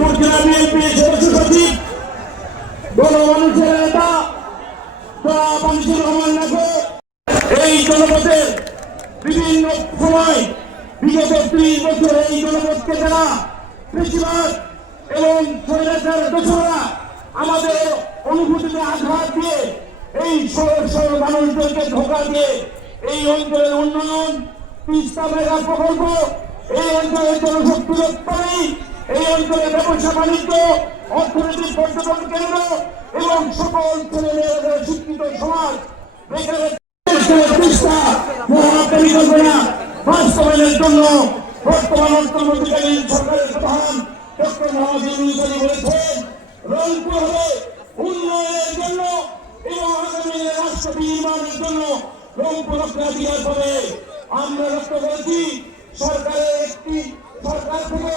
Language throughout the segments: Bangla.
রংপুর জেলা বিএনপি সদস্য সচিব গণমানুষের নেতা বাংলাদেশের রহমান নাকো এই জনপথের বিভিন্ন সময় বিগত ত্রিশ বছর এই জনপথকে যারা বেশিরভাগ এবং স্বৈরাচার দোষরা আমাদের অনুভূতিতে আঘাত দিয়ে এই মানুষদেরকে ধোকা দিয়ে এই অঞ্চলের উন্নয়ন, তিস্তা মেগা প্রকল্প, এই অঞ্চলের জনশক্তি রপ্তানি এই অঞ্চলের ব্যবসা বাণিজ্য, অর্থনৈতিক পর্যটন কেন্দ্র এবং সকল ছেলে মেয়েদের শিক্ষিত সমাজ বেকারের চেষ্টা মহাপরিকল্পনা বাস্তবায়নের জন্য বর্তমান অর্থমন্ত্রীকালীন সরকারের প্রধান ডক্টর মোহাম্মদ ইউনুস আলী বলেছেন, রংপুর হবে উন্নয়নের জন্য এবং আগামী রাষ্ট্র নির্মাণের জন্য রংপুর অগ্রাধিকার পাবে। আমরা সরকারের একটি সরকার থেকে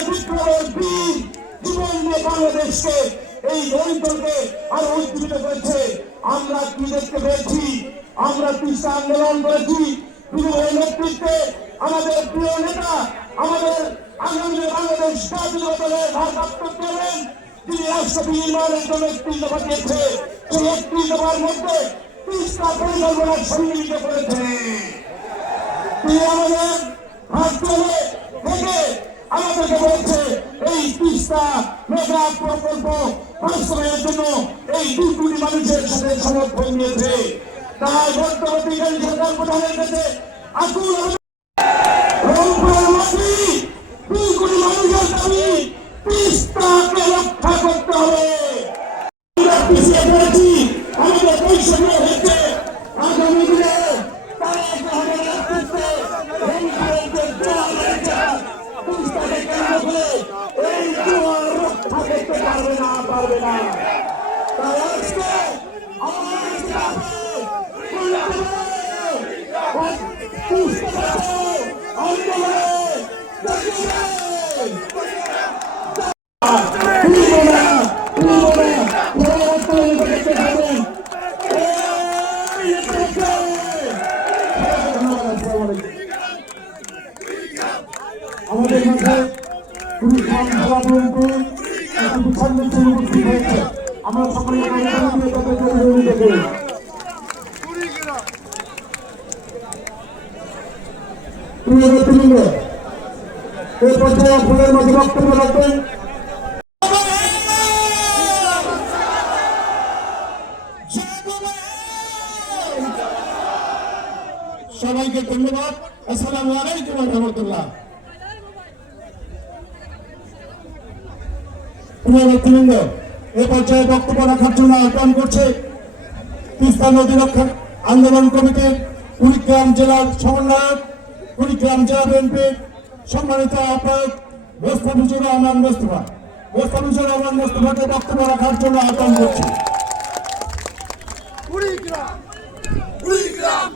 বিপ্লবের বীর জীবন বাংলাদেশকে এই অঞ্চলকে আরও উজ্জীবিত করেছে আমরা কি দেখতে পেয়েছি আমরা তিস্তা আন্দোলন করেছি বিজয়ের নেতৃত্বে আমাদের প্রিয় নেতা আমাদের আগামী বাংলাদেশ জাতীয় দলের ভারপ্রাপ্ত চেয়ারম্যান যিনি রাষ্ট্র নির্মাণের জন্য একটি দফা দিয়েছে সেই একটি দফার মধ্যে তিস্তা পরিকল্পনা সম্মিলিত করেছে তিনি আমাদের হাত তুলে থেকে আমাদেরকে বলছে তিস্তা মেগা প্রকল্প বাস্তবায়নের জন্য এই দুই কোটি মানুষের সাথে সমর্থন নিয়েছে। তাই বর্তমানকালীন সরকার প্রধানের কাছে আকুল দুই কোটি মানুষের দাবি তিস্তাকে রক্ষা করতে হবে। আমরা আমাদের বৈষম্য হয়েছে আগামী দিনে তারা একটা হবে নেতৃত্বে রংপুরের যে জোয়ার রয়েছে, তিস্তাকে কেন্দ্র করে এই জোয়ার রক্ষা করতে পারবে না পারবে না। আমাদের মাঝে সভাপতি আমরা সকলে এই পর্যায়ে আপনাদের মাঝে বক্তব্য রাখবেন সবাইকে ধন্যবাদ। আসসালামু আলাইকুম রহমতুল্লাহ। প্রিয় নেতৃবৃন্দ এ পর্যায়ে বক্তব্য রাখার জন্য আহ্বান করছে তিস্তা নদী রক্ষা আন্দোলন কমিটির কুড়িগ্রাম জেলার সমন্বয়ক কুড়িগ্রাম জেলা বিএনপির সম্মানিত আহ্বায়ক মোস্তাফিজুর রহমান মোস্তফা। মোস্তাফিজুর রহমান মোস্তফাকে বক্তব্য রাখার জন্য আহ্বান করছি। কুড়িগ্রাম কুড়িগ্রাম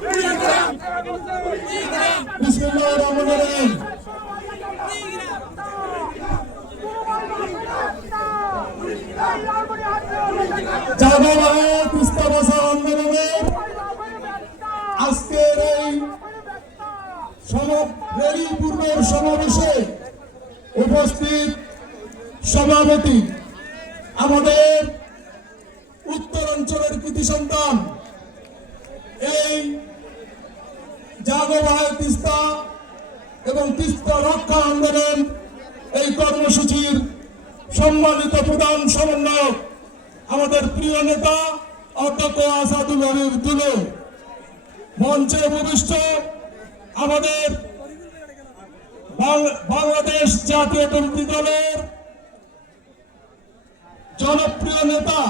কুড়িগ্রাম বিসমিল্লাহ রহমান রহিম। তিস্তা বাঁচাও আন্দোলনের আজকের এই রেলি পূর্বের সমাবেশে উপস্থিত সভাপতি, আমাদের উত্তরাঞ্চলের কৃতি সন্তান, এই জাগবায় তিস্তা এবং তিস্তা রক্ষা আন্দোলন, এই কর্মসূচির সম্মানিত প্রধান সমন্বয়ক আমাদের প্রিয় নেতা অধ্যক্ষ আসাদুল হাবিব দুলু। মঞ্চে উপবিষ্ট আমাদের বাংলাদেশ জাতীয় দলের জনপ্রিয় নেতা,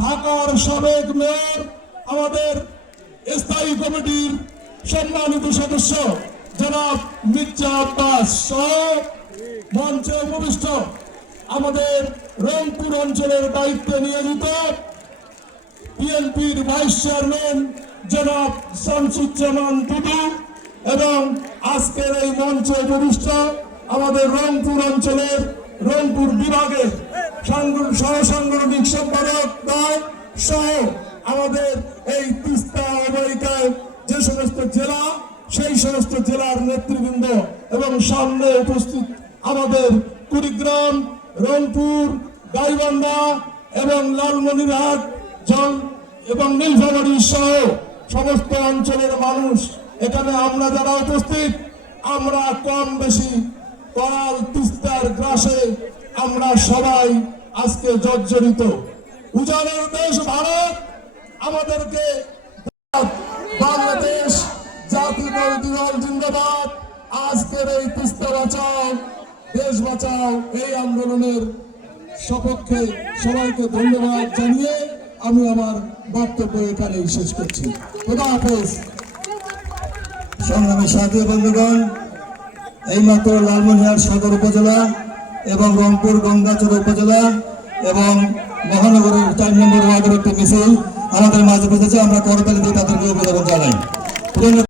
ঢাকার সাবেক মেয়র, আমাদের স্থায়ী কমিটির সম্মানিত সদস্য, জনাব মির্জা আব্বাস সহ মঞ্চে উপবিষ্ট আমাদের রংপুর অঞ্চলের দায়িত্বে নিয়োজিত বিএনপির ভাইস চেয়ারম্যান জনাব শামসুজ্জামান টুটু এবং আজকের এই মঞ্চে উপবিষ্ট আমাদের রংপুর অঞ্চলের রংপুর বিভাগের সাংগ- সহসাংগঠনিক সম্পাদক সহ আমাদের এই তিস্তা অবহিকায় যে সমস্ত জেলা, সেই সমস্ত জেলার নেতৃবৃন্দ এবং সামনে উপস্থিত আমাদের কুড়িগ্রাম রংপুর, গাইবান্ধা এবং লালমনিরহাট জল এবং নীলফামারী সহ সমস্ত অঞ্চলের মানুষ এখানে আমরা যারা উপস্থিত, আমরা কম বেশি করাল তিস্তার গ্রাসে আমরা সবাই আজকে জর্জরিত। উজানের দেশ ভারত, আমাদেরকে বাংলাদেশ জাতীয় দল জিন্দাবাদ। আজকের এই তিস্তা বাঁচাও। দেশ বাঁচাও এই আন্দোলনের সপক্ষে সবাইকে ধন্যবাদ জানিয়ে আমি আমার বক্তব্য এখানেই শেষ করছি। সংগ্রামী সাথী বন্ধুগণ, এইমাত্র লালমনিরহাট সদর উপজেলা এবং রংপুর গঙ্গাচর উপজেলা এবং মহানগরের চার নম্বর ওয়ার্ডের একটি মিছিল আমাদের মাঝে পেতেছে আমরা করতালি দিয়ে তাদেরকে অভিনন্দন জানাই।